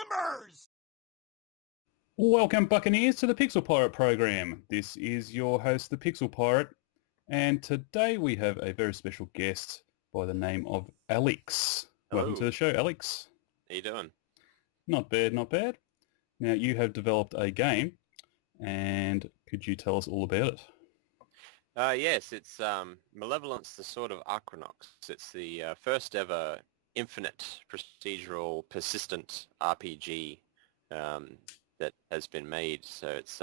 timbers! Welcome, Buccaneers, to the Pixel Pirate program. This is your host, the Pixel Pirate, and today we have a very special guest by the name of Alex. Hello. Welcome to the show, Alex. How you doing? Not bad, not bad. Now, you have developed a game, and could you tell us all about it? Yes, it's Malevolence, the Sword of Archronox. It's the first ever infinite procedural persistent RPG that has been made. So it's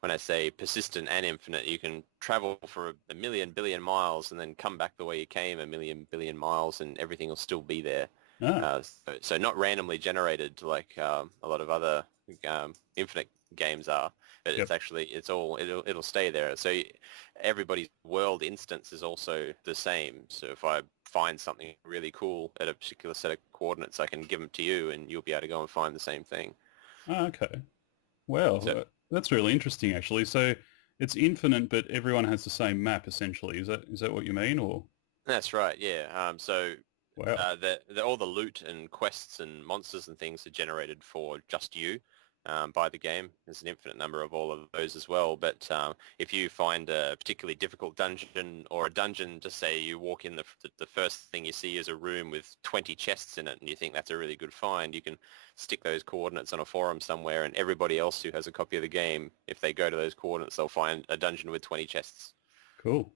when I say persistent and infinite, you can travel for a million billion miles and then come back the way you came a million billion miles, and everything will still be there. So not randomly generated like a lot of other infinite games are, but Yep. it'll stay there. So everybody's world instance is also the same. So if I find something really cool at a particular set of coordinates, I can give them to you, and you'll be able to go and find the same thing. Oh, okay. Well, that's really interesting, actually. So it's infinite, but everyone has the same map, essentially. Is that what you mean, or? That's right. Yeah. Wow. All the loot and quests and monsters and things are generated for just you by the game. There's an infinite number of all of those as well. But if you find a particularly difficult dungeon, or a dungeon, just say you walk in, the first thing you see is a room with 20 chests in it, and you think that's a really good find, you can stick those coordinates on a forum somewhere, and everybody else who has a copy of the game, if they go to those coordinates, they'll find a dungeon with 20 chests. Cool.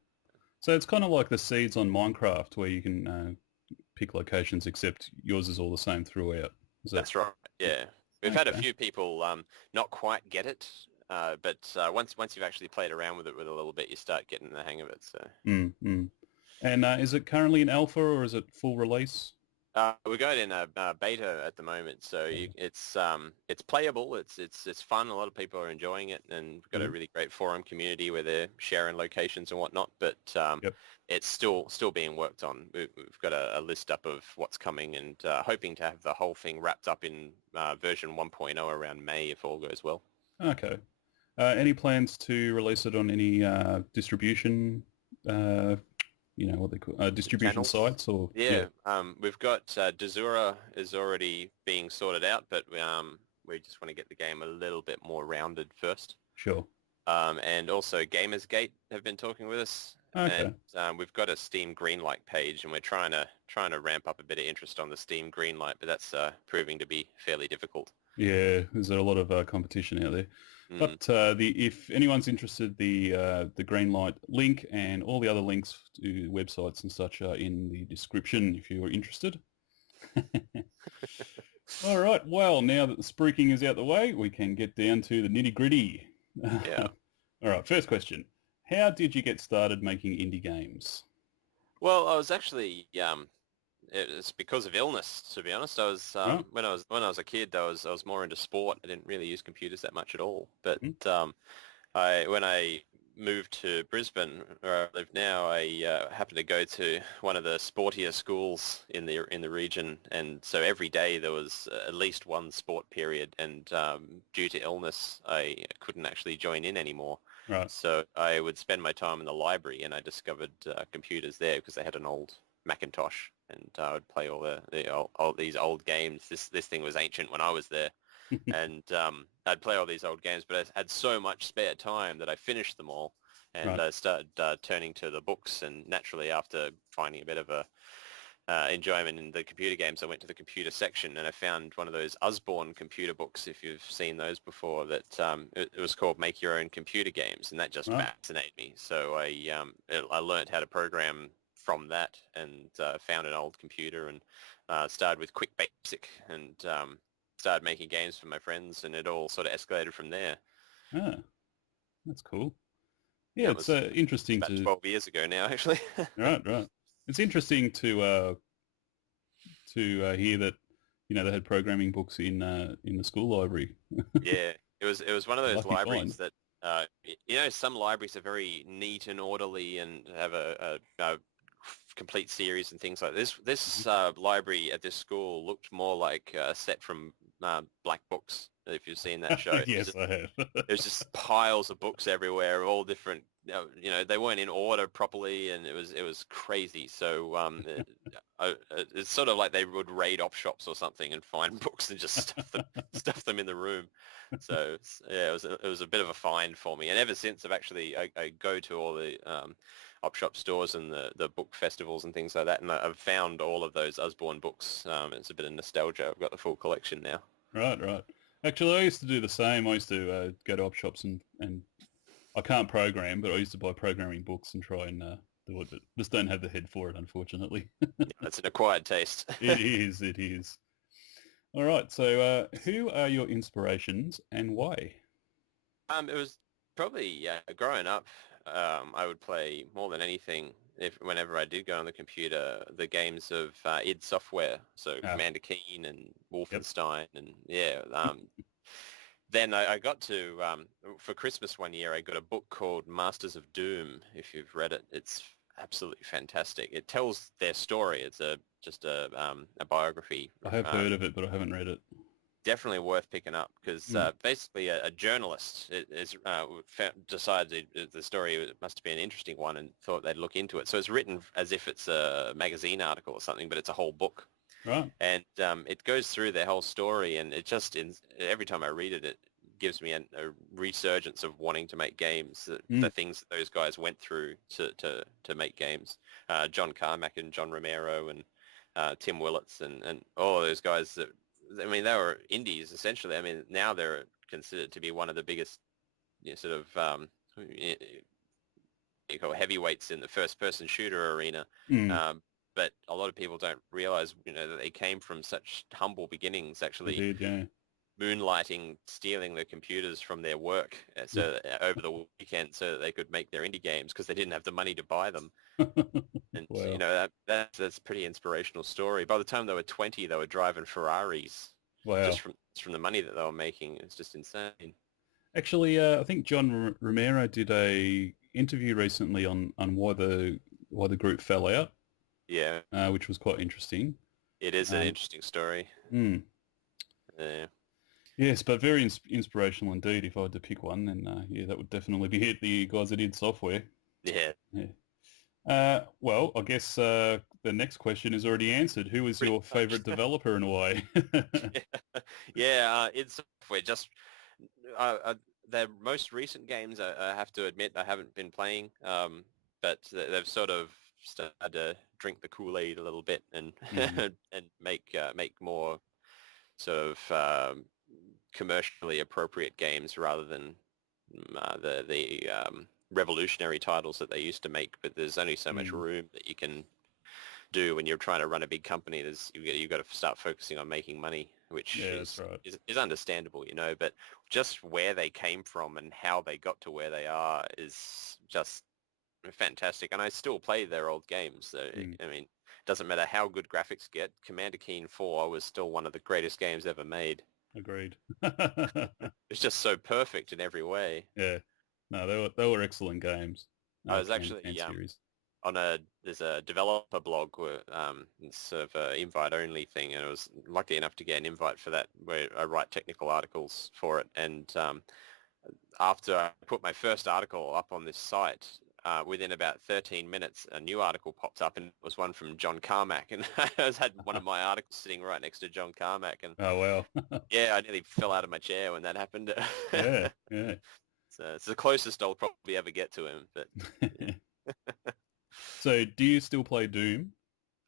So it's kind of like the seeds on Minecraft, where you can pick locations, except yours is all the same throughout. That's right. Yeah, we've had a few people not quite get it, but once you've actually played around with it a little bit, you start getting the hang of it. So. And is it currently in alpha, or is it full release? We're going in a beta at the moment, so it's playable. It's fun. A lot of people are enjoying it, and we've got a really great forum community where they're sharing locations and whatnot. But it's still being worked on. We've got a list up of what's coming, and hoping to have the whole thing wrapped up in version 1.0 around May, if all goes well. Okay. Any plans to release it on any distribution? What they call distribution Channels? sites, or we've got Dazura is already being sorted out, but we just want to get the game a little bit more rounded first. Sure. And also Gamersgate have been talking with us. Okay. And we've got a Steam Greenlight page, and we're trying to ramp up a bit of interest on the Steam Greenlight, but that's proving to be fairly difficult. Yeah, there's a lot of competition out there. But if anyone's interested, the Greenlight link and all the other links to websites and such are in the description if you're interested. All right. Well, now that the spruiking is out the way, we can get down to the nitty-gritty. Yeah. All right. First question. How did you get started making indie games? Well, I was actually it's because of illness, to be honest. I was when I was a kid, I was more into sport. I didn't really use computers that much at all. But when I moved to Brisbane, where I live now, I happened to go to one of the sportier schools in the region, and so every day there was at least one sport period. And due to illness, I couldn't actually join in anymore. Right. So I would spend my time in the library, and I discovered computers there because they had an old Macintosh, and I would play all these old games. This thing was ancient when I was there, and I'd play all these old games. But I had so much spare time that I finished them all, and Right. I started turning to the books. And naturally, after finding a bit of a enjoyment in the computer games, I went to the computer section, and I found one of those Usborne computer books, if you've seen those before, that it was called Make Your Own Computer Games, and that just fascinated me. So I learned how to program from that, and found an old computer, and started with Quick Basic, and started making games for my friends, and it all sort of escalated from there. Ah, that's cool. Yeah, it's interesting about 12 years ago now, actually. Right. It's interesting to hear that they had programming books in the school library. Yeah, it was one of those Lucky libraries that some libraries are very neat and orderly and have a complete series and things like this. This library at this school looked more like a set from Black Books, if you've seen that show. Yes, I have. There's just piles of books everywhere, of all different. They weren't in order properly, and it was crazy. So it's sort of like they would raid op shops or something and find books and just stuff them in the room. So yeah, it was a bit of a find for me. And ever since, I go to all the op shop stores and the book festivals and things like that, and I've found all of those Usborne books. It's a bit of nostalgia. I've got the full collection now. Right. Actually, I used to do the same. I used to go to op shops and I can't program, but I used to buy programming books and try and do it, but just don't have the head for it, unfortunately. That's an acquired taste. It is. All right, so who are your inspirations and why? It was probably growing up. I would play more than anything. Whenever I did go on the computer, the games of id Software, so Commander Keen and Wolfenstein, and then I got to for Christmas one year I got a book called Masters of Doom. If you've read it, it's absolutely fantastic. It tells their story. It's just a biography. I have heard of it, but I haven't read it. Definitely worth picking up because basically a journalist decided the story must be an interesting one and thought they'd look into it. So it's written as if it's a magazine article or something, but it's a whole book. Right. And it goes through their whole story, and it just every time I read it, it gives me a resurgence of wanting to make games. The things that those guys went through to make games. John Carmack and John Romero and Tim Willits and all of those guys that. I mean, they were indies essentially. I mean, now they're considered to be one of the biggest, sort of, you call heavyweights in the first-person shooter arena. But a lot of people don't realize, that they came from such humble beginnings. Actually, Indeed, yeah. Moonlighting, stealing the computers from their work over the weekend so that they could make their indie games because they didn't have the money to buy them. And wow. that's a pretty inspirational story. By the time they were 20, they were driving Ferraris. Wow. Just from the money that they were making. It's just insane. Actually, I think John Romero did a interview recently on why the group fell out. Yeah. Which was quite interesting. It is an interesting story. Yeah. Yes, but very inspirational indeed. If I had to pick one, then that would definitely be it. The guys that did Software. Yeah. Well, I guess the next question is already answered. Who is your favourite developer and why? id Software. Just their most recent games, I have to admit, I haven't been playing, but they've sort of started to drink the Kool-Aid a little bit and and make more sort of commercially appropriate games rather than the revolutionary titles that they used to make. But there's only so much room that you can do when you're trying to run a big company. You've got to start focusing on making money, which is understandable, But just where they came from and how they got to where they are is just fantastic. And I still play their old games. So, I mean, it doesn't matter how good graphics get. Commander Keen 4 was still one of the greatest games ever made. Agreed. It's just so perfect in every way. Yeah. No, they were excellent games. I was actually there's a developer blog where it's sort of an invite-only thing, and I was lucky enough to get an invite for that, where I write technical articles for it. And after I put my first article up on this site, within about 13 minutes, a new article popped up, and it was one from John Carmack, and I had one of my articles sitting right next to John Carmack, and oh wow, yeah, I nearly fell out of my chair when that happened. yeah. So it's the closest I'll probably ever get to him. But yeah. So, do you still play Doom?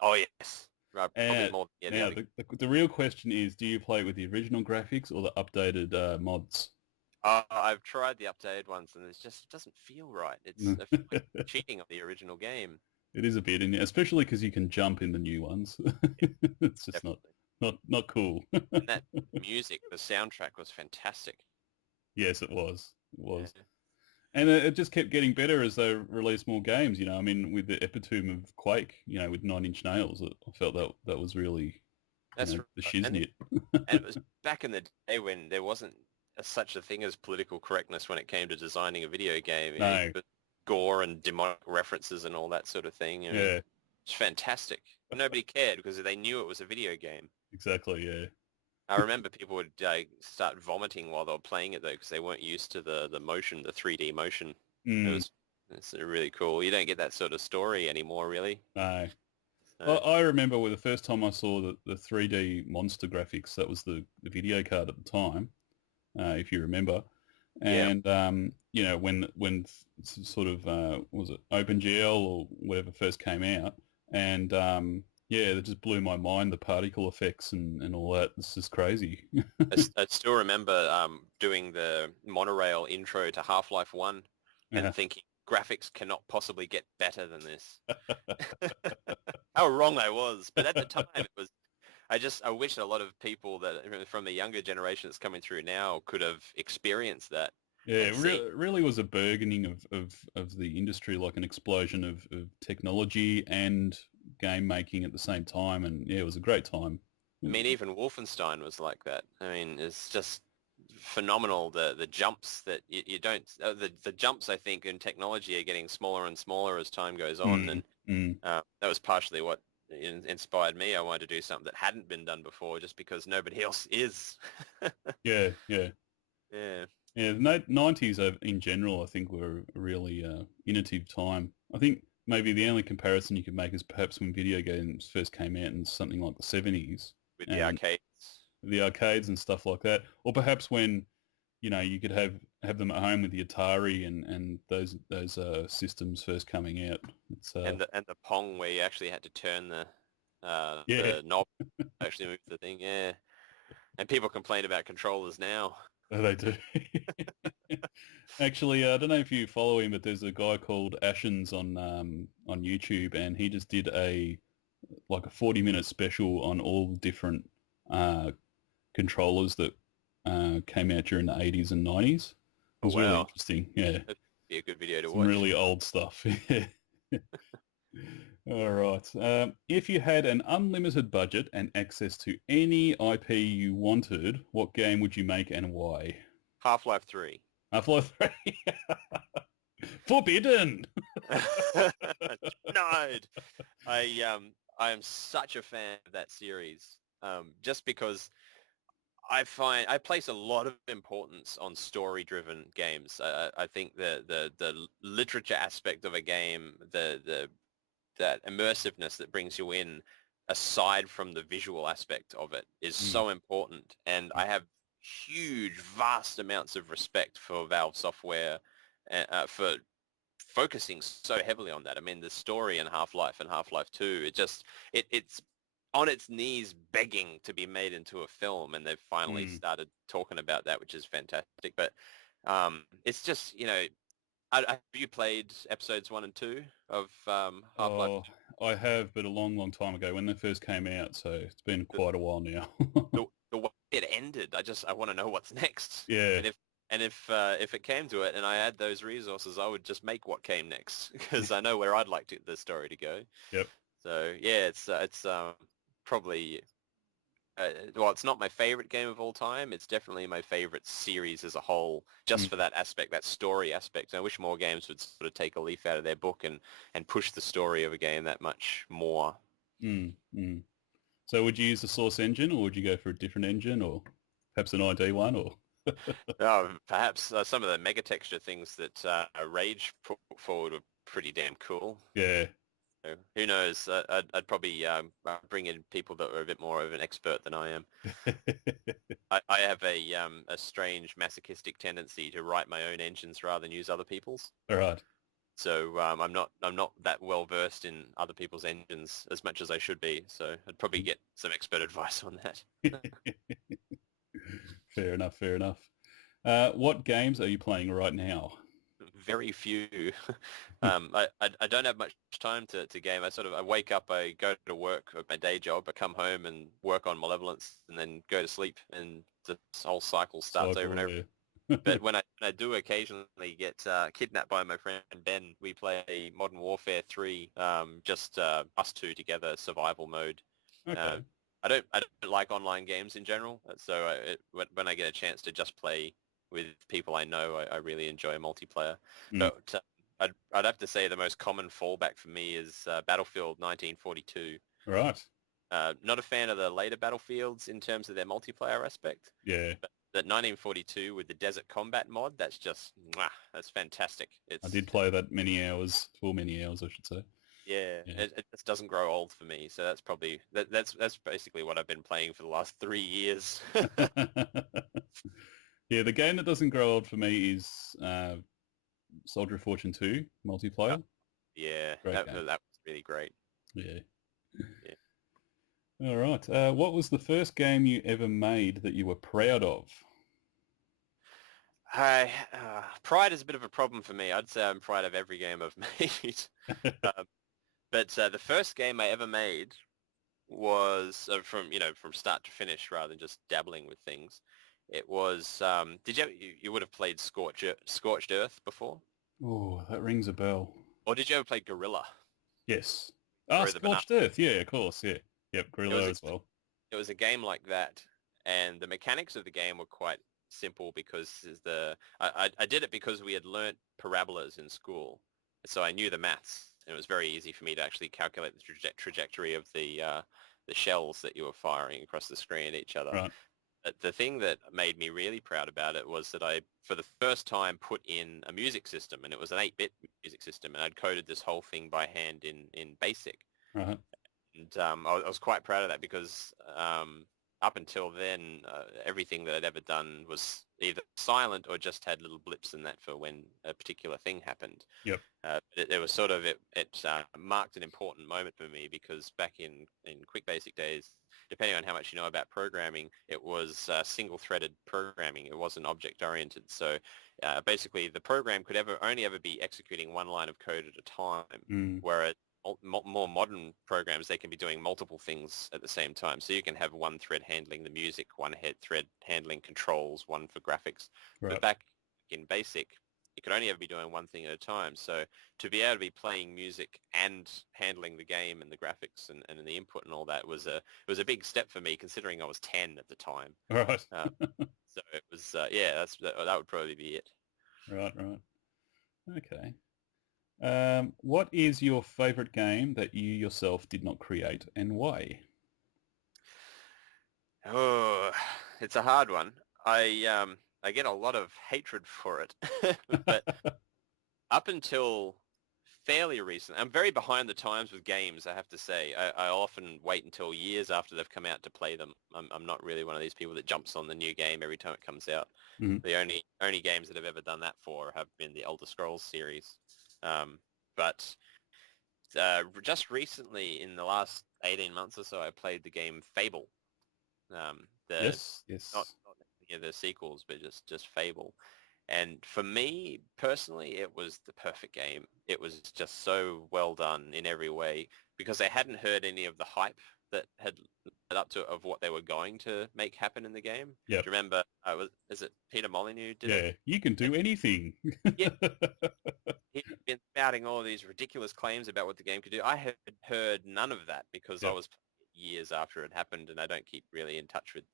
Oh yes, probably more. Now, the real question is, do you play it with the original graphics or the updated mods? I've tried the updated ones, and it doesn't feel right. It's cheating on the original game. It is a bit, especially because you can jump in the new ones. It's just not cool. And that music, the soundtrack was fantastic. Yes, it was. Yeah. And it just kept getting better as they released more games. I mean, with the epitome of Quake, with 9 Inch Nails, I felt that was really the shiznit. And it was back in the day when there wasn't such a thing as political correctness when it came to designing a video game. No. But gore and demonic references and all that sort of thing. Yeah. It's fantastic. But nobody cared because they knew it was a video game. Exactly, yeah. I remember people would start vomiting while they were playing it though, because they weren't used to the motion, the 3D motion. It Mm, was it's really cool. You don't get that sort of story anymore, really. no. So, I remember the first time I saw the 3D monster graphics. That was the video card at the time, if you remember. yeah. And sort of was it OpenGL or whatever first came out, and yeah, that just blew my mind. The particle effects and all that. This is crazy. I still remember doing the monorail intro to Half-Life 1 Yeah. and thinking graphics cannot possibly get better than this. How wrong I was. But at the time, it was. I wish a lot of people that from the younger generation that's coming through now could have experienced that Yeah, and seen. it really was a burgeoning of the industry, like an explosion of technology and game making at the same time, and yeah, it was a great time. I mean, even Wolfenstein was like that. I mean, it's just phenomenal. The jumps that you don't the jumps I think in technology are getting smaller and smaller as time goes on, Mm, and mm. that was partially what inspired me. I wanted to do something that hadn't been done before, just because nobody else is. Yeah, yeah. Yeah. Yeah, the 90s in general, I think were a really innovative time. I think maybe the only comparison you could make is perhaps when video games first came out in something like the 70s With the and arcades. the arcades and stuff like that. Or perhaps when, you could have them at home with the Atari and those systems first coming out. It's And the Pong where you actually had to turn yeah, the knob to actually move the thing. Yeah. And people complain about controllers now. they do. Actually, I don't know if you follow him, but there's a guy called Ashens on YouTube, and he just did a 40-minute special on all the different uh, controllers that came out during the 80s and 90s. It Oh was really wow. interesting. Yeah, That'd be a good video to some watch. really old stuff. Yeah. All right. If you had an unlimited budget and access to any IP you wanted, what game would you make and why? Half-Life 3. Half-Life 3. Forbidden. Denied. I am such a fan of that series. Just because I place a lot of importance on story-driven games. I think the literature aspect of a game, the that immersiveness that brings you in, aside from the visual aspect of it, is Mm, so important. And I have huge, vast amounts of respect for Valve Software for focusing so heavily on that. I mean, the story in Half-Life and Half-Life 2, it's on its knees begging to be made into a film, and they've finally mm. started talking about that, which is fantastic. But it's just, have you played episodes 1 and 2 of Half-Life? Oh, I have, but a long, long time ago when they first came out, so it's been The, quite a while now. the way it ended, I want to know what's next. Yeah. And if it came to it and I had those resources, I would just make what came next because I know where I'd like the story to go. Yep. So yeah, it's probably well, it's not my favorite game of all time. It's definitely my favorite series as a whole, just Mm, for that aspect, that story aspect. I wish more games would sort of take a leaf out of their book and push the story of a game that much more. mm, mm. So would you use the Source engine, or would you go for a different engine, or perhaps an ID one, or? Perhaps some of the mega texture things that Rage put forward were pretty damn cool. Yeah. So who knows? I'd probably bring in people that are a bit more of an expert than I am. I have a strange masochistic tendency to write my own engines rather than use other people's. All right. So I'm not that well versed in other people's engines as much as I should be. So I'd probably get some expert advice on that. Fair enough. Fair enough. What games are you playing right now? Very few. I don't have much time to game. I wake up, I go to work at my day job, I come home and work on Malevolence, and then go to sleep, and this whole cycle starts over and over. Yeah. But when I do occasionally get kidnapped by my friend Ben, we play Modern Warfare 3, just us two together, survival mode. Okay. I don't like online games in general, so when I get a chance to just play with people I know, I really enjoy multiplayer. Mm. But I'd have to say the most common fallback for me is Battlefield 1942. Right. Not a fan of the later Battlefields in terms of their multiplayer aspect. Yeah. But that 1942 with the Desert Combat mod, that's just, that's fantastic. I did play that many hours, too many hours, I should say. Yeah, Yeah. it just doesn't grow old for me. So that's probably, that's basically what I've been playing for the last 3 years. Yeah, the game that doesn't grow old for me is Soldier of Fortune 2 multiplayer. Yeah, Great that game. was really great. Yeah. Yeah. All right. What was the first game you ever made that you were proud of? Pride is a bit of a problem for me. I'd say I'm proud of every game I've made. But the first game I ever made was from start to finish rather than just dabbling with things. It was, you would have played Scorched Earth before? Oh, that rings a bell. Or did you ever play Gorilla? Yes. Throw the banana. Scorched Earth. Yeah, of course. Yeah. Yep, Gorilla as well. It was a game like that, and the mechanics of the game were quite simple because I did it because we had learnt parabolas in school, so I knew the maths, and it was very easy for me to actually calculate the trajectory of the shells that you were firing across the screen at each other. Right. But the thing that made me really proud about it was that I, for the first time, put in a music system, and it was an 8-bit music system, and I'd coded this whole thing by hand in BASIC. Right. And I was quite proud of that because up until then, everything that I'd ever done was either silent or just had little blips in that for when a particular thing happened. Yep. It was sort of, it marked an important moment for me because back in Quick Basic days, depending on how much you know about programming, it was single-threaded programming. It wasn't object-oriented. So basically, the program could only ever be executing one line of code at a time, whereas more modern programs, they can be doing multiple things at the same time. So you can have one thread handling the music, one thread handling controls, one for graphics. Right. But back in BASIC, you could only ever be doing one thing at a time. So to be able to be playing music and handling the game and the graphics and the input and all that it was a big step for me, considering I was 10 at the time. Right. So it was, that would probably be it. Right. Okay. What is your favorite game that you yourself did not create, and why? Oh, it's a hard one. I get a lot of hatred for it, but up until fairly recent, I'm very behind the times with games, I have to say. I often wait until years after they've come out to play them. I'm not really one of these people that jumps on the new game every time it comes out. Mm-hmm. The only games that I've ever done that for have been the Elder Scrolls series. But just recently, in the last 18 months or so, I played the game Fable. Yes. Not any of the sequels, but just Fable. And for me, personally, it was the perfect game. It was just so well done in every way because I hadn't heard any of the hype that had led up to of what they were going to make happen in the game. Yeah. Do you remember, is it Peter Molyneux did it? Yeah, you can do anything. Yeah. He'd been spouting all of these ridiculous claims about what the game could do. I had heard none of that because I was years after it happened, and I don't keep really in touch with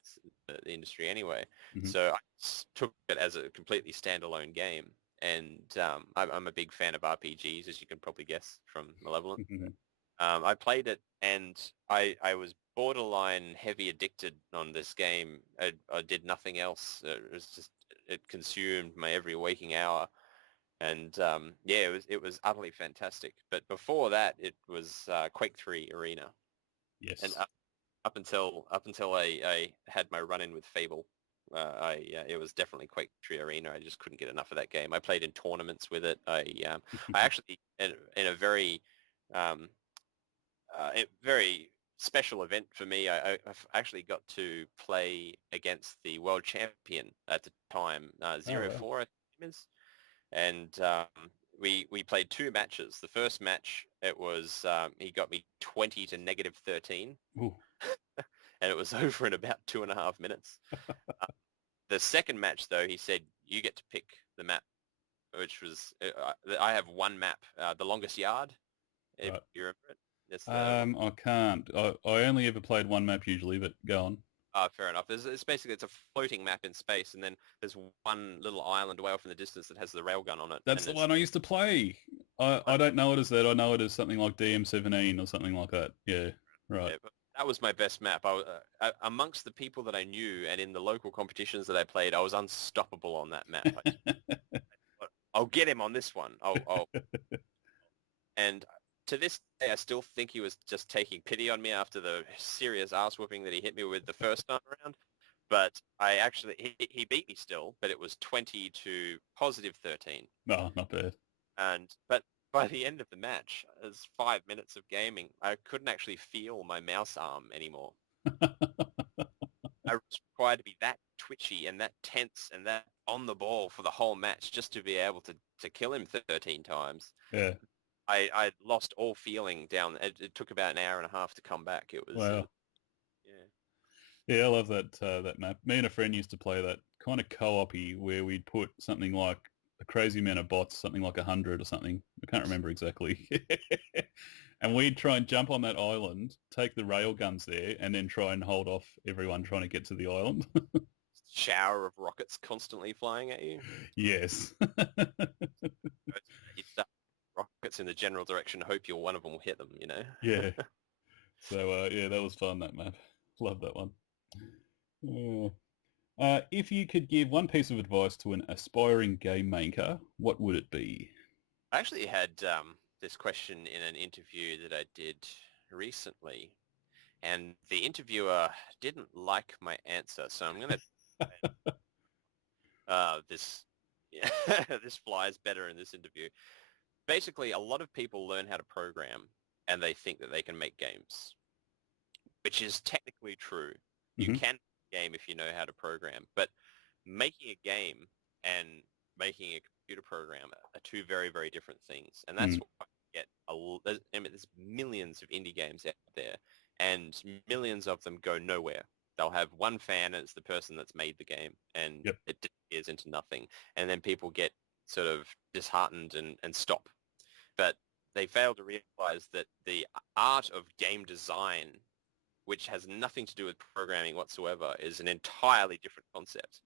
the industry anyway. Mm-hmm. So I took it as a completely standalone game, and I'm a big fan of RPGs, as you can probably guess from Malevolence. Mm-hmm. I played it, and I was borderline heavy addicted on this game. I did nothing else. It consumed my every waking hour. And it was utterly fantastic. But before that, it was Quake 3 Arena. Yes. And up until I had my run-in with Fable, it was definitely Quake 3 Arena. I just couldn't get enough of that game. I played in tournaments with it. I actually in a very very special event for me. I actually got to play against the world champion at the time, 0-4, I think it is. And we played 2 matches. The first match, it was he got me 20 to -13, and it was over in about 2.5 minutes. The second match, though, he said you get to pick the map, which was I have one map, the longest yard. If you remember it. I can't. I only ever played one map usually, but go on. Fair enough. It's basically a floating map in space, and then there's one little island way off in the distance that has the railgun on it. That's the one I used to play. I don't know it as that. I know it as something like DM17 or something like that. Yeah, right. That was my best map. Amongst the people that I knew and in the local competitions that I played, I was unstoppable on that map. I'll get him on this one. And to this day, I still think he was just taking pity on me after the serious ass whooping that he hit me with the first time around. But he beat me still, but it was 20 to positive 13. No, not bad. But by the end of the match, it was 5 minutes of gaming, I couldn't actually feel my mouse arm anymore. I was required to be that twitchy and that tense and that on the ball for the whole match just to be able to kill him 13 times. Yeah. I lost all feeling down. It took about an hour and a half to come back. It was, Wow. Yeah, I love that map. Me and a friend used to play that kind of co-op-y where we'd put something like a crazy amount of bots, something like 100 or something. I can't remember exactly. And we'd try and jump on that island, take the rail guns there, and then try and hold off everyone trying to get to the island. Shower of rockets constantly flying at you. Yes. You start rockets in the general direction, hope one of them will hit them, you know? Yeah. So, yeah, that was fun, that map. Love that one. If you could give one piece of advice to an aspiring game maker, what would it be? I actually had this question in an interview that I did recently, and the interviewer didn't like my answer, so I'm going to... this flies better in this interview. Basically, a lot of people learn how to program, and they think that they can make games, which is technically true. You Mm-hmm. can make a game if you know how to program, but making a game and making a computer program are two very, very different things. And that's what I get. There's millions of indie games out there, and millions of them go nowhere. They'll have one fan, and it's the person that's made the game, and it disappears into nothing. And then people get sort of disheartened and stop. But they fail to realize that the art of game design, which has nothing to do with programming whatsoever, is an entirely different concept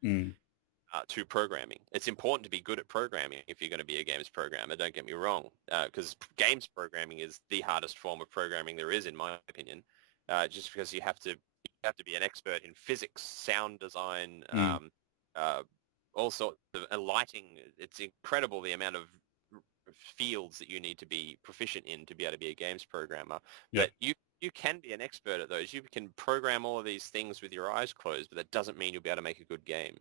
to programming. It's important to be good at programming if you're going to be a games programmer, don't get me wrong, because games programming is the hardest form of programming there is, in my opinion, just because you have to be an expert in physics, sound design, all sorts of lighting. It's incredible the amount of fields that you need to be proficient in to be able to be a games programmer. But you can be an expert at those. You can program all of these things with your eyes closed, but that doesn't mean you'll be able to make a good game.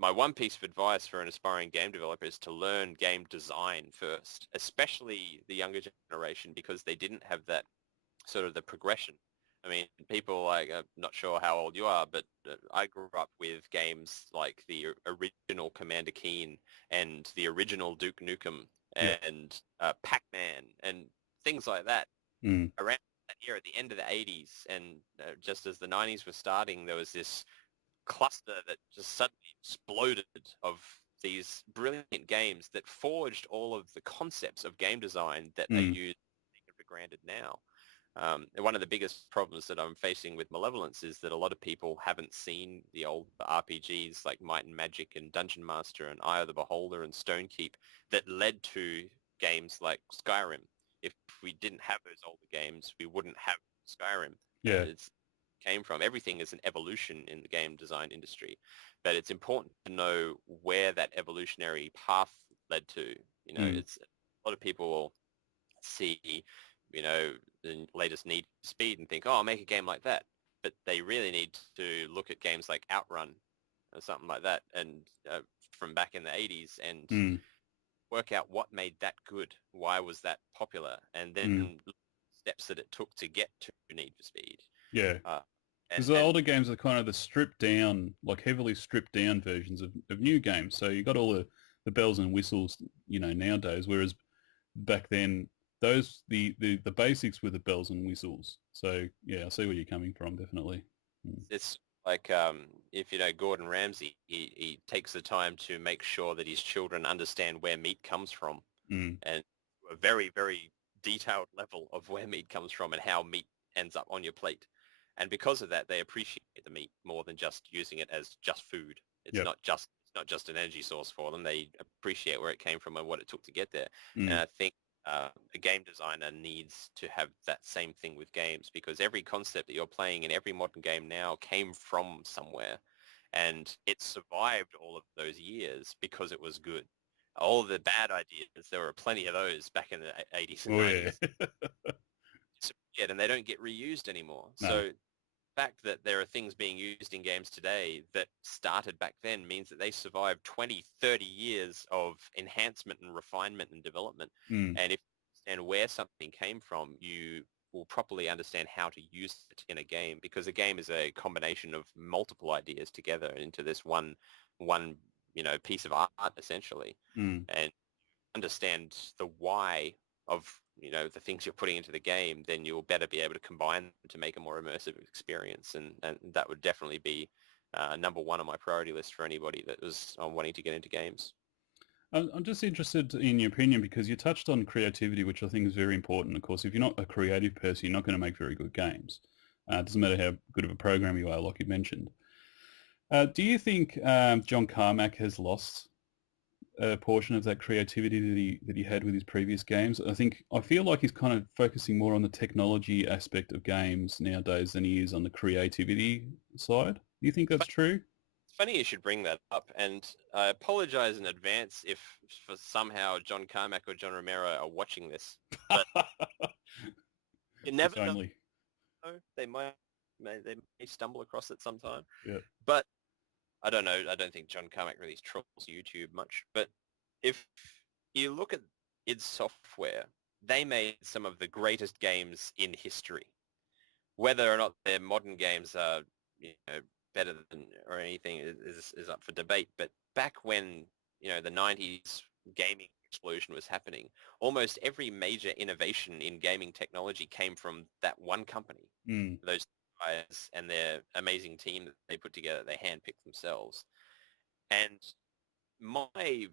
My one piece of advice for an aspiring game developer is to learn game design first, especially the younger generation, because they didn't have that sort of the progression. I mean, people like, I'm not sure how old you are, but I grew up with games like the original Commander Keen and the original Duke Nukem and Pac-Man and things like that. Around that year at the end of the 80s and just as the 90s were starting, there was this cluster that just suddenly exploded of these brilliant games that forged all of the concepts of game design that are used taken for granted now. One of the biggest problems that I'm facing with Malevolence is that a lot of people haven't seen the old RPGs like Might and Magic and Dungeon Master and Eye of the Beholder and Stonekeep that led to games like Skyrim. If we didn't have those older games, we wouldn't have Skyrim. Yeah. It's came from. Everything is an evolution in the game design industry, but it's important to know where that evolutionary path led to. You know, it's a lot of people will see, you know, the latest Need for Speed and think, oh, I'll make a game like that. But they really need to look at games like Outrun or something like that, and from back in the 80s, and work out what made that good. Why was that popular? And then steps that it took to get to Need for Speed. Yeah. Because the older games are kind of the stripped down, like heavily stripped down versions of new games. So you got all the bells and whistles, you know, nowadays, whereas back then the basics were the bells and whistles. So yeah, I see where you're coming from, definitely. It's like if you know Gordon Ramsay, he takes the time to make sure that his children understand where meat comes from, and a very, very detailed level of where meat comes from and how meat ends up on your plate. And because of that, they appreciate the meat more than just using it as just food. It's not just an energy source for them. They appreciate where it came from and what it took to get there. And I think a game designer needs to have that same thing with games, because every concept that you're playing in every modern game now came from somewhere, and it survived all of those years because it was good. All the bad ideas, there were plenty of those back in the 80s and Oh yeah. 90s, disappeared, and they don't get reused anymore. No. So the fact that there are things being used in games today that started back then means that they survived 20, 30 years of enhancement and refinement and development. Mm. And if you understand where something came from, you will properly understand how to use it in a game, because a game is a combination of multiple ideas together into this one piece of art, essentially. Mm. And understand the why of the things you're putting into the game, then you'll better be able to combine them to make a more immersive experience, and that would definitely be number one on my priority list for anybody that was wanting to get into games. I'm just interested in your opinion because you touched on creativity, which I think is very important. Of course, if you're not a creative person, you're not going to make very good games. It doesn't matter how good of a programmer you are, like you mentioned. Do you think John Carmack has lost a portion of that creativity that he had with his previous games? I feel like he's kind of focusing more on the technology aspect of games nowadays than he is on the creativity side. Do you think that's true? It's funny you should bring that up, and I apologize in advance if for somehow John Carmack or John Romero are watching this, but you never If only. know. They may stumble across it sometime. Yeah. But I don't know. I don't think John Carmack really trolls YouTube much. But if you look at id Software, they made some of the greatest games in history. Whether or not their modern games are better than or anything is up for debate. But back when the 90s gaming explosion was happening, almost every major innovation in gaming technology came from that one company. Mm. Those guys and their amazing team that they put together, they handpicked themselves. And my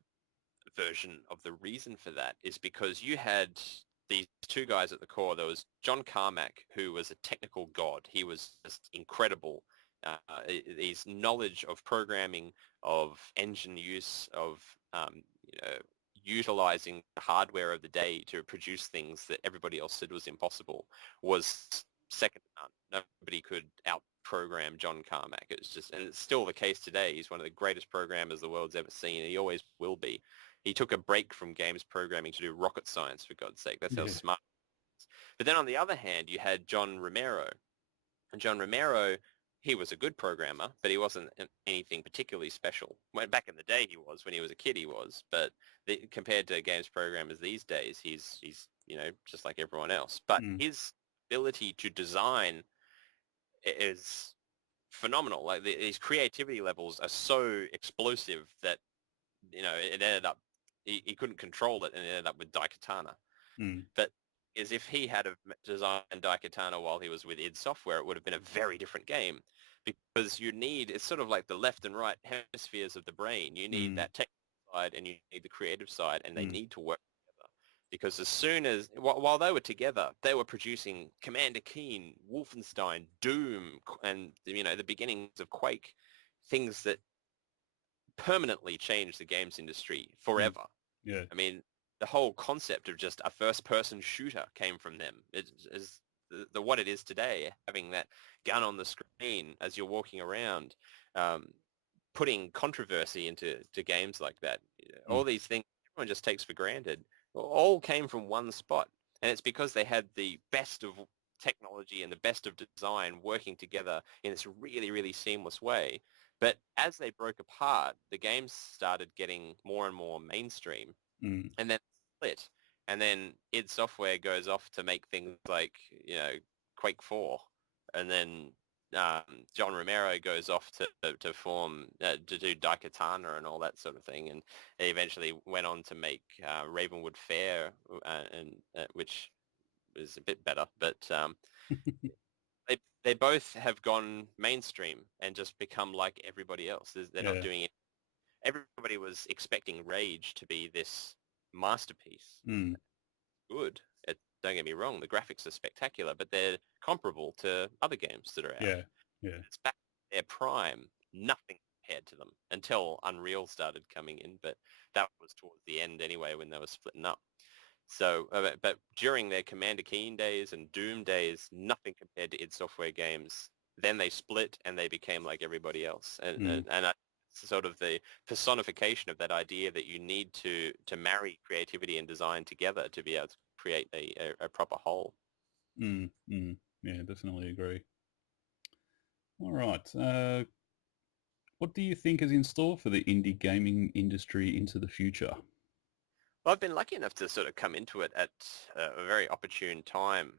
version of the reason for that is because you had these two guys at the core. There was John Carmack, who was a technical god. He was just incredible. His knowledge of programming, of engine use, of utilizing the hardware of the day to produce things that everybody else said was impossible was second to none. Nobody could out-program John Carmack. It's just, and it's still the case today. He's one of the greatest programmers the world's ever seen, and he always will be. He took a break from games programming to do rocket science, for God's sake. That's how smart he is. But then on the other hand, you had John Romero. And John Romero, he was a good programmer, but he wasn't anything particularly special. Back in the day he was. When he was a kid he was. But compared to games programmers these days, he's just like everyone else. But his ability to design is phenomenal. Like his creativity levels are so explosive that it ended up he couldn't control it, and it ended up with Daikatana. But as if he had designed Daikatana while he was with id Software, it would have been a very different game, because it's sort of like the left and right hemispheres of the brain. You need that technical side and you need the creative side, and they need to work together. Because as soon as, while they were together, they were producing Commander Keen, Wolfenstein, Doom, and the beginnings of Quake, things that permanently changed the games industry forever. Yeah. I mean, the whole concept of just a first-person shooter came from them. It is what it is today, having that gun on the screen as you're walking around, putting controversy into games like that. All these things everyone just takes for granted all came from one spot. And it's because they had the best of technology and the best of design working together in this really, really seamless way. But as they broke apart, the games started getting more and more mainstream, and then split. And then id Software goes off to make things like, Quake 4. And then John Romero goes off to form, to do Daikatana and all that sort of thing. And they eventually went on to make Ravenwood Fair, which is a bit better. But they both have gone mainstream and just become like everybody else. They're not doing it. Everybody was expecting Rage to be this masterpiece. Good. Don't get me wrong, the graphics are spectacular, but they're comparable to other games that are out. Yeah. It's back in their prime, nothing compared to them until Unreal started coming in, but that was towards the end anyway when they were splitting up. So, but during their Commander Keen days and Doom days, nothing compared to id Software games. Then they split and they became like everybody else. And it's sort of the personification of that idea that you need to marry creativity and design together to be able to create a proper whole. Yeah, definitely agree. All right. What do you think is in store for the indie gaming industry into the future? Well, I've been lucky enough to sort of come into it at a very opportune time.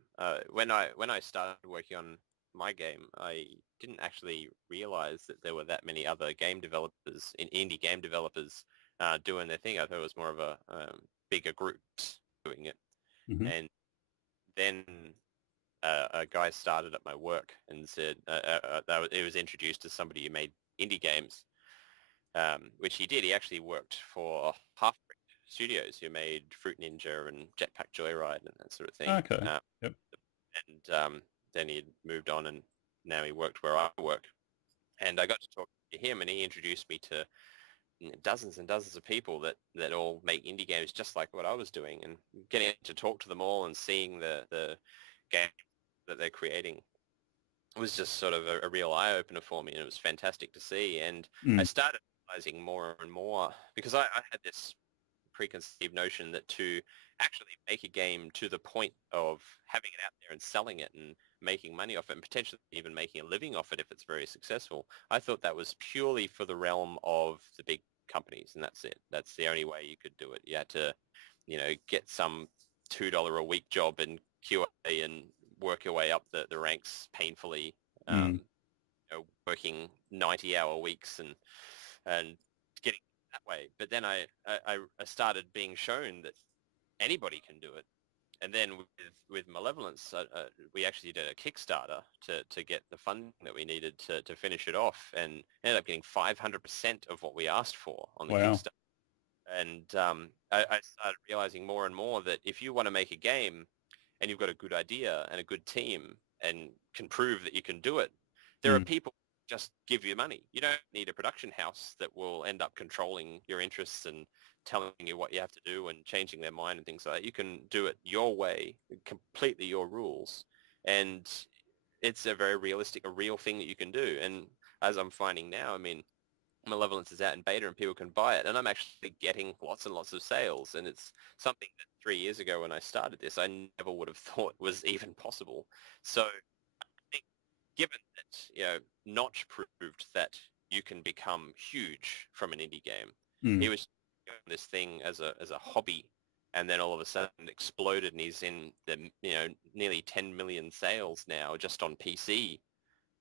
When I started working on my game, I didn't actually realize that there were that many other game developers, indie game developers, doing their thing. I thought it was more of a bigger groups doing it. Hmm. And then a guy started at my work and said it was introduced to somebody who made indie games, which he did. He actually worked for Half Studios, who made Fruit Ninja and Jetpack Joyride and that sort of thing. Okay. Yep. And then he moved on, and now he worked where I work. And I got to talk to him, and he introduced me to dozens and dozens of people that all make indie games just like what I was doing, and getting to talk to them all and seeing the game that they're creating was just sort of a real eye-opener for me, and it was fantastic to see. And I Mm. started realizing more and more, because I had this preconceived notion that to actually make a game to the point of having it out there and selling it and making money off it and potentially even making a living off it if it's very successful, I thought that was purely for the realm of the big companies, and that's it. That's the only way you could do it. You had to, get some $2 a week job in QA and work your way up the ranks painfully, Mm. working 90-hour weeks and getting that way. But then I started being shown that anybody can do it. And then with Malevolence, we actually did a Kickstarter to get the funding that we needed to finish it off, and ended up getting 500% of what we asked for on the Wow. Kickstarter. And I started realizing more and more that if you want to make a game and you've got a good idea and a good team and can prove that you can do it, there are Mm. people who just give you money. You don't need a production house that will end up controlling your interests and telling you what you have to do and changing their mind and things like that. You can do it your way, completely your rules. And it's a very realistic, a real thing that you can do. And as I'm finding now, I mean, Malevolence is out in beta and people can buy it, and I'm actually getting lots and lots of sales, and it's something that 3 years ago when I started this, I never would have thought was even possible. So I think given that, Notch proved that you can become huge from an indie game, he Mm. was doing this thing as a hobby, and then all of a sudden exploded, and he's in the, nearly 10 million sales now just on PC.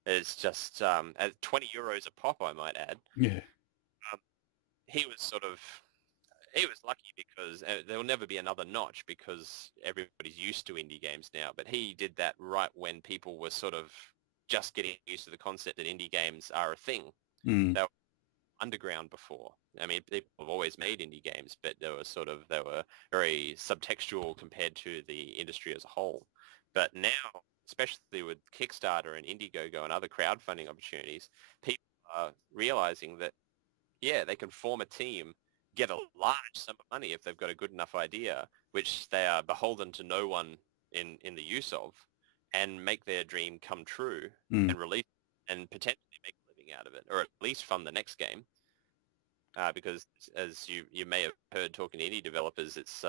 It's just at 20 euros a pop, I might add. Yeah. Um, he was he was lucky because there will never be another Notch because everybody's used to indie games now. But he did that right when people were sort of just getting used to the concept that indie games are a thing. Mm. They were underground before. I mean, people have always made indie games, but they were very subtextual compared to the industry as a whole. But now, especially with Kickstarter and Indiegogo and other crowdfunding opportunities, people are realizing that, yeah, they can form a team, get a large sum of money if they've got a good enough idea, which they are beholden to no one in the use of, and make their dream come true Mm. and release and potentially make a living out of it, or at least fund the next game. Because as you may have heard talking to indie developers, it's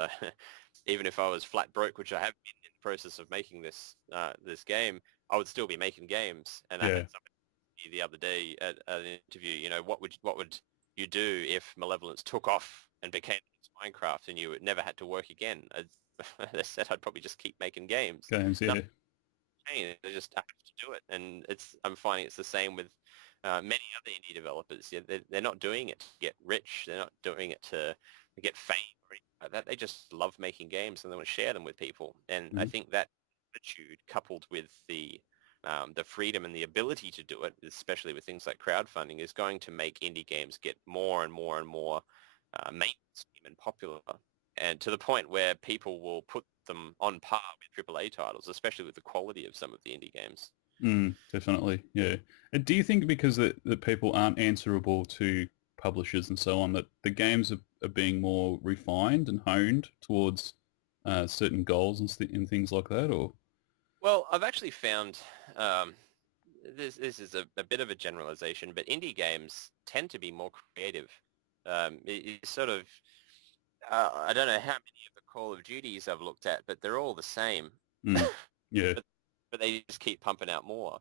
even if I was flat broke, which I have been in the process of making this game, I would still be making games. And I Yeah. had somebody the other day at an interview, what would you do if Malevolence took off and became Minecraft and you would never had to work again? They said I'd probably just keep making games. Games. Yeah. Nothing changed. I just have to do it, and I'm finding it's the same with many other indie developers. Yeah, they're not doing it to get rich. They're not doing it to get fame or anything like that. They just love making games and they want to share them with people. And I Mm. think that attitude, coupled with the freedom and the ability to do it, especially with things like crowdfunding, is going to make indie games get more and more and more mainstream and popular, and to the point where people will put them on par with AAA titles, especially with the quality of some of the indie games. Mm. Definitely. Yeah. And do you think because that people aren't answerable to publishers and so on, that the games are being more refined and honed towards certain goals and things like that, or? Well, I've actually found this is a bit of a generalization, but indie games tend to be more creative. It's sort of I don't know how many of the Call of Duties I've looked at, but they're all the same. Mm. Yeah. but they just keep pumping out more.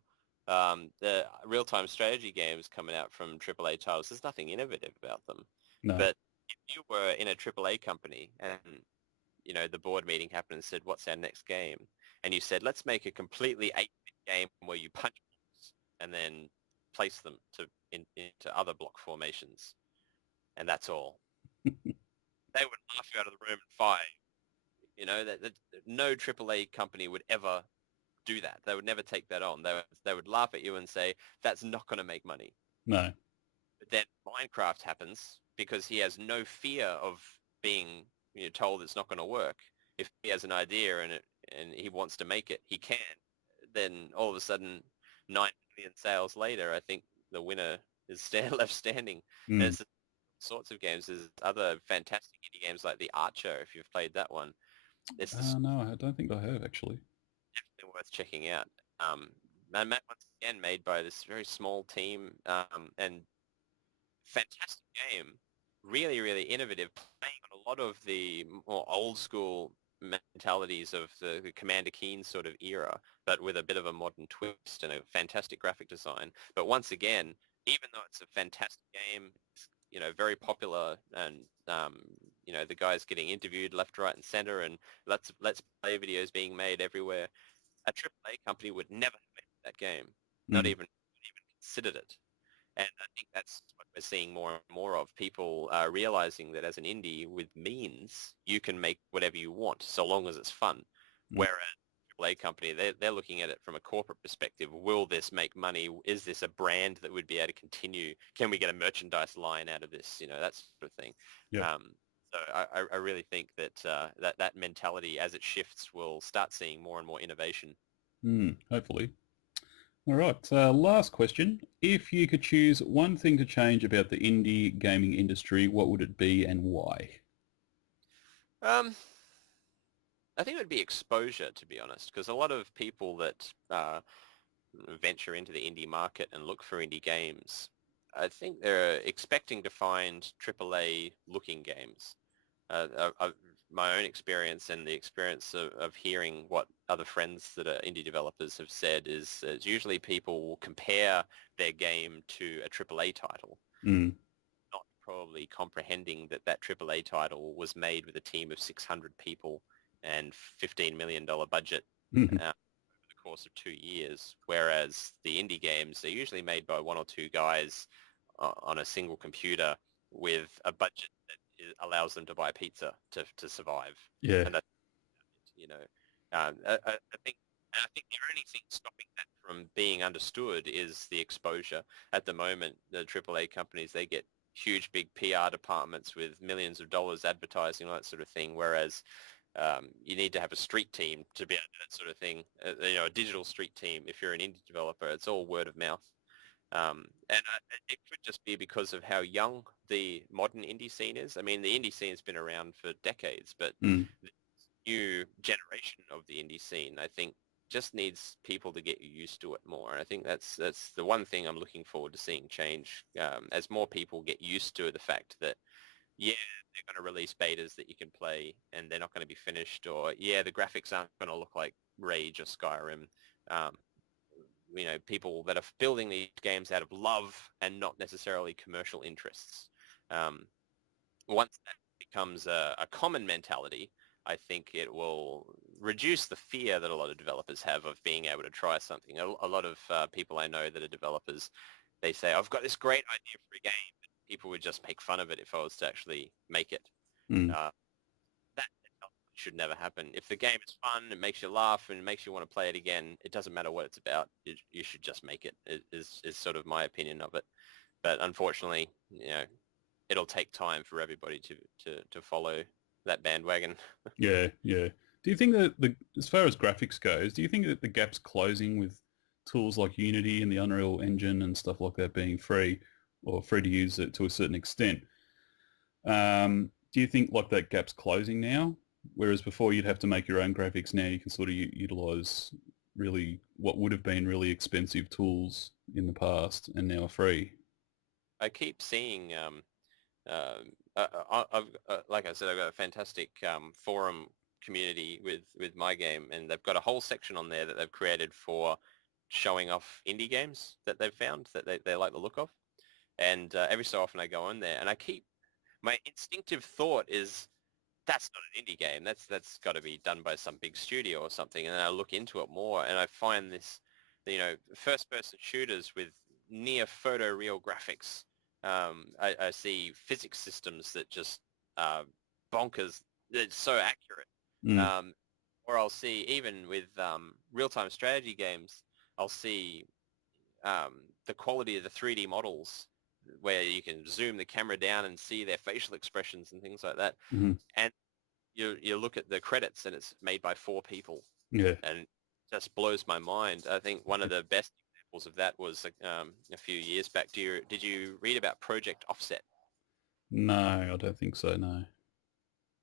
The real-time strategy games coming out from AAA titles, there's nothing innovative about them. No. But if you were in a AAA company and the board meeting happened and said, "What's our next game?" and you said, "Let's make a completely 8-bit game where you punch blocks and then place them into other block formations, and that's all," they would laugh you out of the room and fire. That no AAA company would ever do that. They would never take that on. They would laugh at you and say, "That's not going to make money." No. But then Minecraft happens because he has no fear of being told it's not going to work. If he has an idea and he wants to make it, he can. Then all of a sudden, 9 million sales later, I think the winner is left standing. And Mm. it's the sorts of games. There's other fantastic indie games like The Archer, if you've played that one. It's No, I don't think I have actually. definitely worth checking out. Once again, made by this very small team, and fantastic game, really, really innovative, playing on a lot of the more old school mentalities of the Commander Keen sort of era, but with a bit of a modern twist and a fantastic graphic design. But once again, even though it's a fantastic game, it's, very popular, and the guys getting interviewed left, right, and center, and let's play videos being made everywhere. A AAA company would never have made that game, not Mm. even considered it. And I think that's what we're seeing more and more of, people realizing that as an indie with means, you can make whatever you want so long as it's fun. Mm. Whereas AAA company, they're looking at it from a corporate perspective. Will this make money? Is this a brand that would be able to continue? Can we get a merchandise line out of this? That sort of thing. Yep. So I really think that that mentality, as it shifts, will start seeing more and more innovation. Hopefully. All right. Last question. If you could choose one thing to change about the indie gaming industry, what would it be and why? Um, I think it would be exposure, to be honest, because a lot of people that venture into the indie market and look for indie games, I think they're expecting to find AAA looking games. My own experience and the experience of hearing what other friends that are indie developers have said is it's usually people will compare their game to a AAA title, Mm. not probably comprehending that AAA title was made with a team of 600 people and $15 million budget Mhm. over the course of 2 years, whereas the indie games are usually made by one or two guys on a single computer with a budget that allows them to buy pizza to survive. Yeah. And that, you know, I think the only thing stopping that from being understood is the exposure. At the moment, the AAA companies, they get huge, big PR departments with millions of dollars advertising, all that sort of thing, whereas you need to have a street team to be able to do that sort of thing. A digital street team, if you're an indie developer, it's all word of mouth. And it could just be because of how young the modern indie scene is. I mean, the indie scene has been around for decades, but Mm. the new generation of the indie scene, I think, just needs people to get used to it more. And I think that's the one thing I'm looking forward to seeing change, as more people get used to the fact that, yeah, they're going to release betas that you can play and they're not going to be finished, or, yeah, the graphics aren't going to look like Rage or Skyrim. Um, people that are building these games out of love and not necessarily commercial interests. Um, Once that becomes a common mentality, I think it will reduce the fear that a lot of developers have of being able to try something. A lot of people I know that are developers, they say, "I've got this great idea for a game." People would just make fun of it if I was to actually make it. Mm. Uh, that should never happen. If the game is fun, it makes you laugh, and it makes you want to play it again, it doesn't matter what it's about. You should just make it. Is sort of my opinion of it. But unfortunately, it'll take time for everybody to follow that bandwagon. Yeah. Yeah. Do you think that as far as graphics goes, do you think that the gap's closing with tools like Unity and the Unreal Engine and stuff like that being free or free to use it to a certain extent? Do you think like that gap's closing now? Whereas before you'd have to make your own graphics. Now you can sort of utilize really what would have been really expensive tools in the past and now are free. I keep seeing, like I said, I've got a fantastic forum community with my game, and they've got a whole section on there that they've created for showing off indie games that they've found that they like the look of. And every so often I go on there, and my instinctive thought is, that's not an indie game. That's got to be done by some big studio or something. And then I look into it more, and I find this, first-person shooters with near photoreal graphics. I see physics systems that just bonkers. It's so accurate. Mm. Or I'll see, even with real-time strategy games, I'll see the quality of the 3D models where you can zoom the camera down and see their facial expressions and things like that. Mm-hmm. And you look at the credits and it's made by 4 people, Yeah. and it just blows my mind. I think one of the best examples of that was a few years back. Did you read about Project Offset? No, I don't think so, no.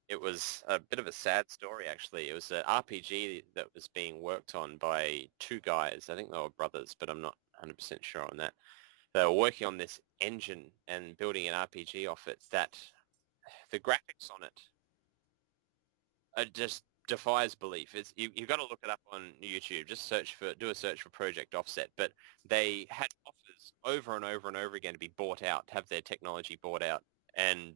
It was a bit of a sad story, actually. It was an RPG that was being worked on by 2 guys. I think they were brothers, but I'm not 100% sure on that. They were working on this engine and building an RPG off it that the graphics on it just defies belief. You've got to look it up on YouTube. Just do a search for Project Offset. But they had offers over and over and over again to be bought out, have their technology bought out, and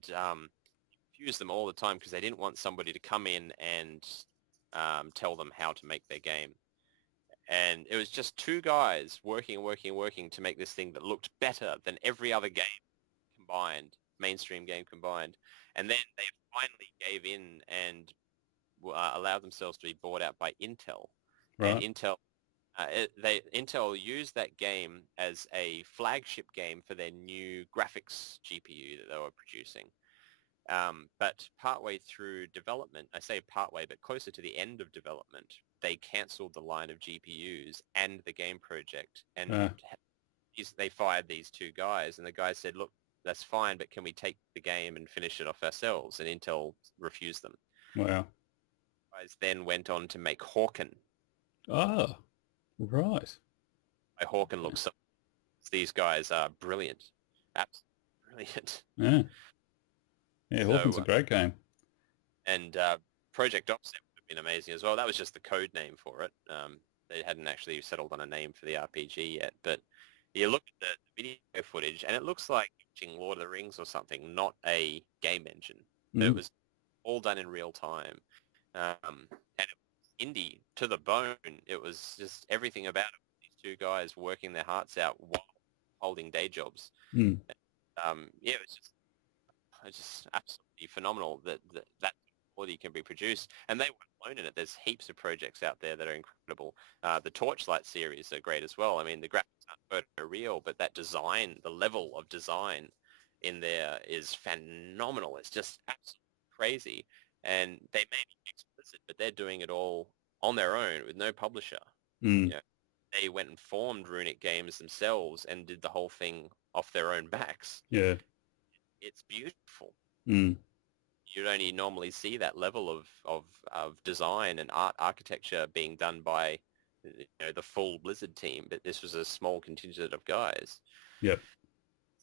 use them all the time because they didn't want somebody to come in and tell them how to make their game. And it was just 2 guys working to make this thing that looked better than every other game combined, mainstream game combined. And then they finally gave in and allowed themselves to be bought out by Intel. And Right. Intel used that game as a flagship game for their new graphics GPU that they were producing. But partway through development, I say partway, but closer to the end of development, they cancelled the line of GPUs and the game project, and they fired these 2 guys. And the guys said, "Look, that's fine, but can we take the game and finish it off ourselves?" And Intel refused them. Wow. Guys then went on to make Hawken. Ah, right. Hawken looks so. These guys are brilliant, absolutely brilliant. Yeah. Yeah, So, Hawken's a great game. And Project Offset would have been amazing as well. That was just the code name for it. They hadn't actually settled on a name for the RPG yet. But you look at the video footage, and it looks like watching Lord of the Rings or something, not a game engine. Mm-hmm. It was all done in real time. And it was indie to the bone. It was just everything about it. These 2 guys working their hearts out while holding day jobs. Mm. Yeah, it was just absolutely phenomenal that quality can be produced. And they weren't alone in it. There's heaps of projects out there that are incredible. The Torchlight series are great as well. I mean, the graphics aren't photoreal, but that design, the level of design in there is phenomenal. It's just absolutely crazy. And they may be explicit, but they're doing it all on their own with no publisher. Mm. They went and formed Runic Games themselves and did the whole thing off their own backs. Yeah. It's beautiful. Mm. You'd only normally see that level of design and architecture being done by the full Blizzard team, but this was a small contingent of guys. Yep.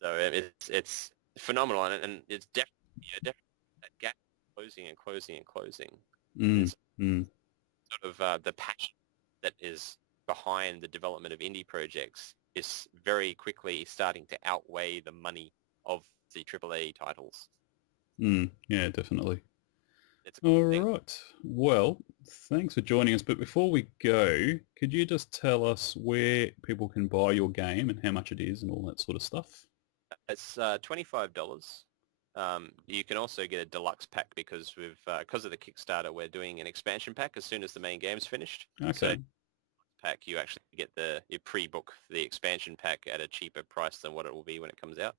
So it's phenomenal, and it's definitely that gap closing and closing and closing. Mm. Sort of the passion that is behind the development of indie projects is very quickly starting to outweigh the money of the AAA titles. Yeah, definitely. It's a All thing. right. Well, thanks for joining us. But before we go, could you just tell us where people can buy your game and how much it is and all that sort of stuff? It's $25. You can also get a deluxe pack because because of the Kickstarter, we're doing an expansion pack as soon as the main game's finished. Okay. So, pack, you actually get you pre-book the expansion pack at a cheaper price than what it will be when it comes out.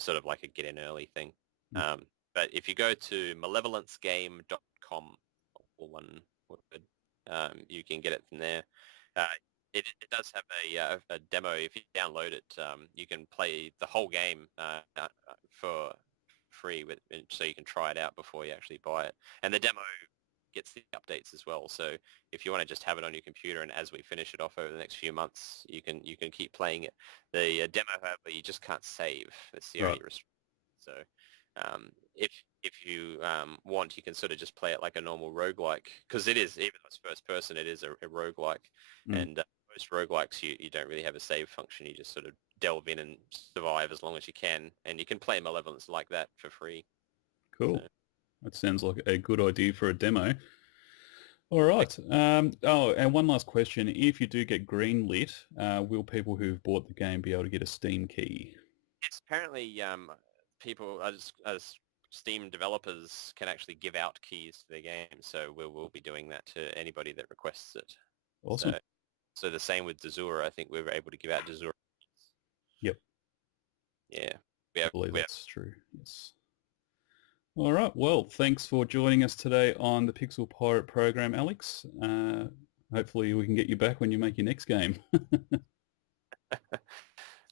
Sort of like a get in early thing. But if you go to malevolencegame.com, or one word, you can get it from there. It does have a demo. If you download it, you can play the whole game for free, so you can try it out before you actually buy it. And the demo gets the updates as well. So if you want to just have it on your computer, and as we finish it off over the next few months, you can keep playing it. The demo, however, you just can't save. That's the Right. only restriction. So if you want, you can sort of just play it like a normal roguelike, because it is, even though it's first person, it is a roguelike. And most roguelikes, you don't really have a save function. You just sort of delve in and survive as long as you can, and you can play Malevolence like that for free. Cool. So, That sounds like a good idea for a demo. All right. Oh, and one last question. If you do get greenlit, will people who've bought the game be able to get a Steam key? yes, apparently people as Steam developers can actually give out keys to their game, so we'll be doing that to anybody that requests it. Awesome. So the same with Dazura. I think we were able to give out Dazura keys. Yep. Yeah. I believe that's true. Yes. All right. Well, thanks for joining us today on the Pixel Pirate program, Alex. Hopefully we can get you back when you make your next game.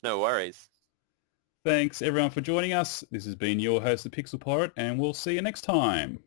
No worries. Thanks, everyone, for joining us. This has been your host, the Pixel Pirate, and we'll see you next time.